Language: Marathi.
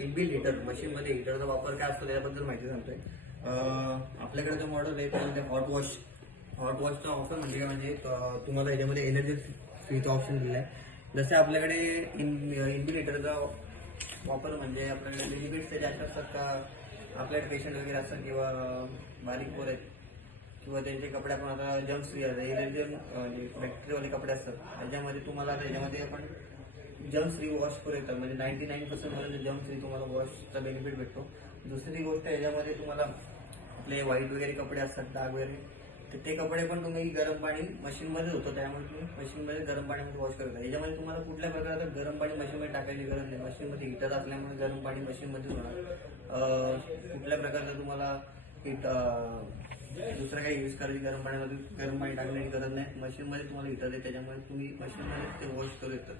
इनबिल्ट हीटर, मशीनमध्ये हीटरचा वापर काय असतो त्याबद्दल माहिती सांगतोय. आपल्याकडे जो मॉडेल आहे त्यामध्ये हॉट वॉशचा ऑप्शन म्हणजे काय, म्हणजे तुम्हाला याच्यामध्ये एनर्जी फ्रीचा ऑप्शन दिला आहे. जसे आपल्याकडे इनबिल्ट हीटरचा वापर म्हणजे आपल्याकडे बेनिफिट्स त्याचे असे असतात का, आपल्याकडे पेशंट वगैरे असतात किंवा बारीक पोर आहेत किंवा त्यांचे कपडे आपण आता जम्स एनर्जी म्हणजे बॅक्टेरियावाले कपडे असतात त्याच्यामध्ये तुम्हाला आता याच्यामध्ये आपण जम्स फ्री वॉश करू येतात, म्हणजे 99% जम्स फ्री तुम्हाला वॉशचा बेनिफिट भेटतो. दुसरी गोष्ट याच्यामध्ये तुम्हाला आपले व्हाईट वगैरे कपडे असतात, डाग वगैरे, तर ते कपडे पण तुम्ही गरम पाणी मशीनमध्ये होतं, त्यामुळे तुम्ही मशीनमध्ये गरम पाण्यामध्ये वॉश करता. याच्यामध्ये तुम्हाला कुठल्या प्रकारचं गरम पाणी मशीनमध्ये टाकायची गरज नाही. मशीनमध्ये हीटर असल्यामुळे गरम पाणी मशीनमध्येच होणार. कुठल्या प्रकारचं तुम्हाला दुसरं काही यूज करायची गरम पाण्यामध्ये गरम पाणी टाकण्याची गरज नाही. मशीनमध्ये तुम्हाला हीटर आहे त्याच्यामुळे तुम्ही मशीनमध्ये ते वॉश करू येतात.